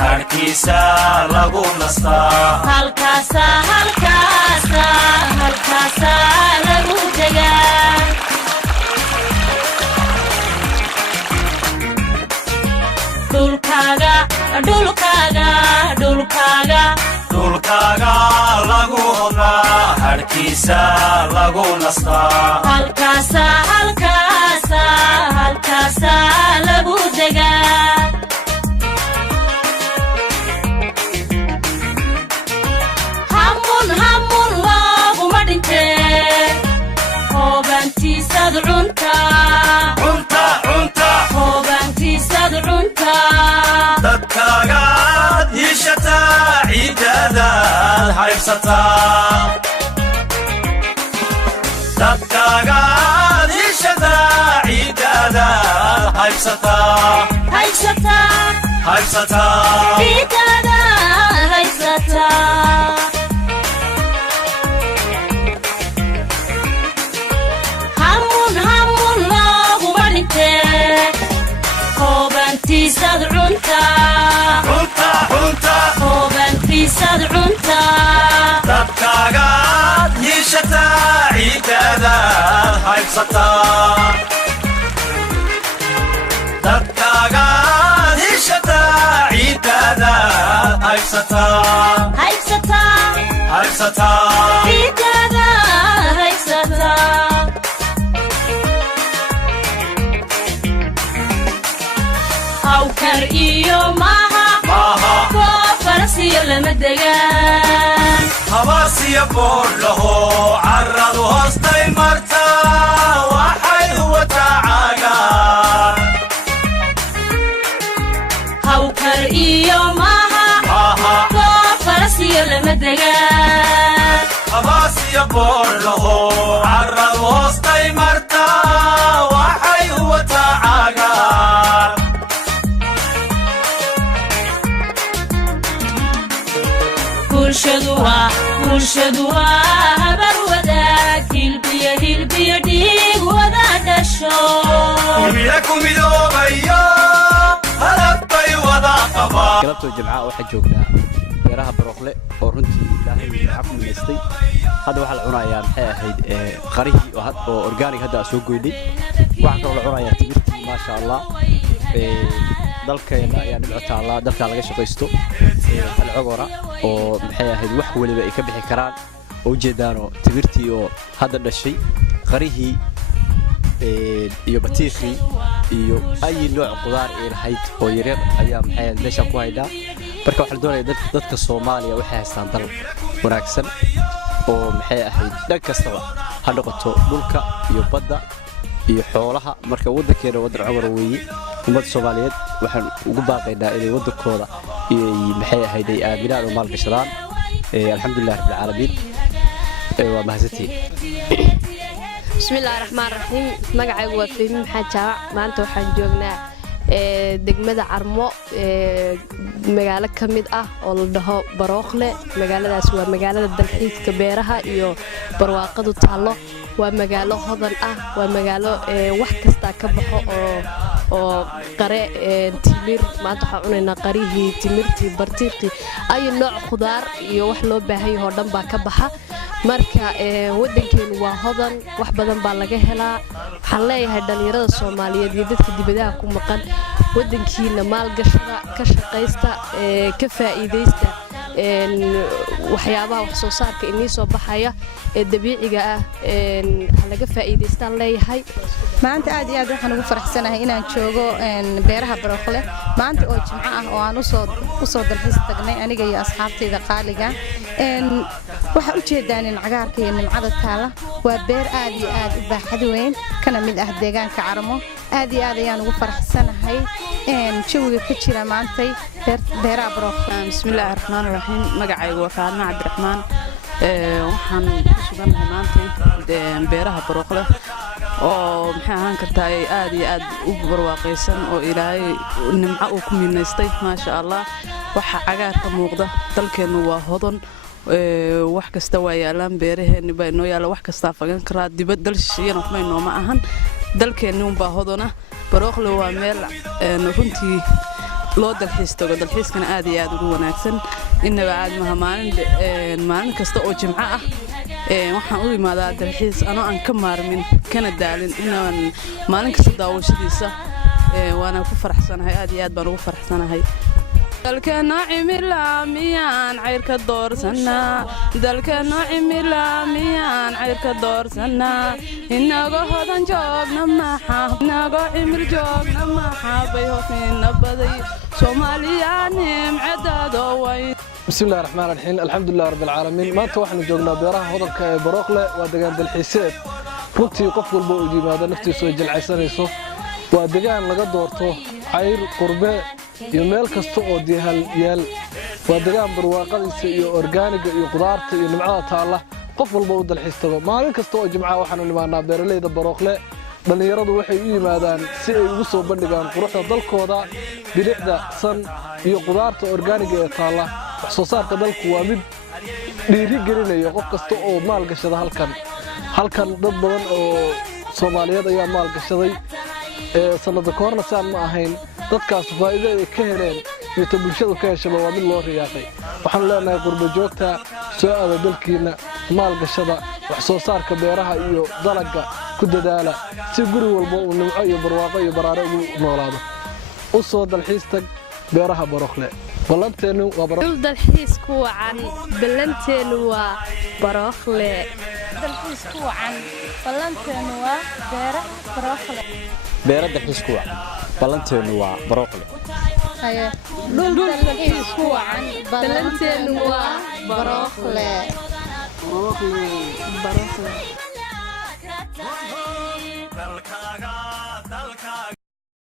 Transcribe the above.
harkiisa lagu nastaa halkaasa lagu degaa dhulkaaga lagu hodnaa harkiisa lagu nastaa halkaasa lagu degaa dadkaagaad heshataa ciidadaad haybsataa dadkaagaad heshataa ciidadaad haybsataa ciidadaad haybsataa dadkaagaad heshataa ciidadaad haybsataa dadkaagaad heshataa ciidadaad haybsataa hawkar iyo maaha farasiyo lama degaan habaasiya boodhaho carradu hoostay martaa waxay huwataa caagaan hawkar iyo maaha farasiyo lama degaan habaasiya boodhaho carradu hoostay martaa waxay huwataa caagaan bulshadu waa habar wadaag hilbiyo dhiig wada dhasho hilbiya ku midoobayo halab bay wada qabaan galabtoo jimcaha waxaa joognaa beeraha barooqle oo runtii ilaahay waxaa ku midaystay hadda waxaa la cunayaa maxay ahayd qarihii oo organic hadda soo goynay waxaa kaloo la cunayaa timirtii maasha allah dalkeena ayaa nimco taala dalka laga shaqaysto halcogora oo maxay ahayd wax waliba ay ka bixi karaan oo jeedaano timirtii oo hadda dhashay qarihii iyo batiikhii iyo ay nooc qudaar ee lahayd oo yaryar ayaa maxay ahayd meesha ku haydhaa marka waxaa la doonayaa dadka Soomaaliya waxay haystaan dal wanaagsan oo maxay ahayd dhan kastaba ha noqoto dhulka iyo badda iyo xoolaha marka wadankeena wadan cumar weeye ummadda Soomaaliyeed waxaan ugu baaqaynaa inay wadankooda iyo maxay ahayd ay aaminaan oo maal gashadaan alxamdulillaah rabbil caalamiin waa mahadsantiin bismillaahir rahmaanir rahiim magacaygu waa Fahmi Maxamed Jaawac maanta waxaan joognaa degmada Carmo magaalo kamid ah oo la dhaho Barooqle magaaladaas waa magaalada dalxiiska beeraha iyo barwaaqadu taalo waa magaalo hodan ah waa magaalo wax kasta ka baxo oo qare timir maanta waxaan cunaynaa qarihii timirtii bartiiqii ay nooc khudaar iyo wax loo baahan yahay oo dhan baa ka baxa marka wadankeenu waa hodan wax badan baa laga helaa waxaan leeyahay dhalinyarada Soomaaliyeed iyo dadka dibadaha ku maqan wadankiina maal gashada ka shaqaysta ka faa'iideysta waxyaabaha wax soo saarka inii soo baxaya ee dabiiciga ah laga faa'iideystaan leeyahay maanta aad iyo aad waxaan ugu faraxsanahay inaan joogo beeraha Barooqle maanta oo jimco ah oo aan u soo dalxiis tagnay aniga iyo asxaabtayda qaaliga waxa u jeedaan in cagaarka iyo nimcada taala waa beer aad iyo aad u baaxad weyn kana mid ah deegaanka Carmo aad iyo aad ayaan ugu faraxsanahay jawiga ka jira maantay beeraha Barooqle bismillaahir rahmaanir rahiim magacaygu waa Faadma Cabdiraxmaan waxaan ku suganahay maanta beeraha Barooqle oo maxay ahaan kartaa aad iyo aad u barwaaqaysan oo ilaahay nimco uu ku minaystay maasha Allah waxa cagaarka muuqda dalkeenu waa hodan wax kasta waa yaalaan beeraheena baa inoo yaala wax kasta fagan karaa dibad dalshiina waxba nooma ahan dalkeenu baa hodana Baroqle waa meel runtii loo dalxiis tago dalxiiskana aad iyo aad ugu wanaagsan inaba aad maalin kasta oo jimco ah waxaan u imaadaa dalxiis anoo aan ka maarmin kana daalin inaan maalin kasta daawashadiisa waana ku faraxsanahay aad iyo aad baan ugu faraxsanahay dalkeena cimila miyaan cayrka doorsanaa dalkeena cimila miyaan cayrka doorsanaa inaga hodan joogna maxaa inaga cimil joogna maxaa bay hoosina baday Soomaaliya nimcadaado way بسم الله الرحمن الرحيم الحمد لله رب العالمين ما أنت وحنا جوجنا بيرها هذاك بروقلة ودجان بالحساب runtii qof walba oo yimaado naftiisa oo jilcaysanayso waa deegaan laga doorto cayr qurbe iyo meel kasta oo diihal yeel waa deegaan barwaaqadiisa iyo organiga iyo qudaarta iyo nimcada taala qof walba oo dalxiis tago maalin kasta oo jimcaha waxaanu nimaanaa beeraleyda Baroqle dhalinyaradu waxay u yimaadaan si ay ugu soo bandhigaan quruxda dalkooda bilicda san iyo qudaarta organiga ee taala wax soo saarka dalku waa mid dhiiri gelinaya qof kasta oo maal gashada halkan dad badan oo Soomaaliyeed ayaa maal gashaday sanad ka horna saan ma ahayn dadkaas faa'iido ay ka heleen iyo bulshada ka heshay waa mid loo riyaaqay waxaan leenahay qurbo joogta soo aada dalkiina maal gashada wax soo saarka beeraha iyo dalagga ku dadaala si guri walba uu nimco iyo barwaaqo iyo baraare ugu noolaado u soo dalxiis tag beeraha Baroqle balanteenu waa Baroqle dalxiis ku wacan balanteenu waa Baroqle dalxiis ku wacan balanteenu waa Baroqle beera dalxiis ku wacan balanteenu waa Baroqle dalxiis ku wacan balanteenu waa Baroqle Baroqle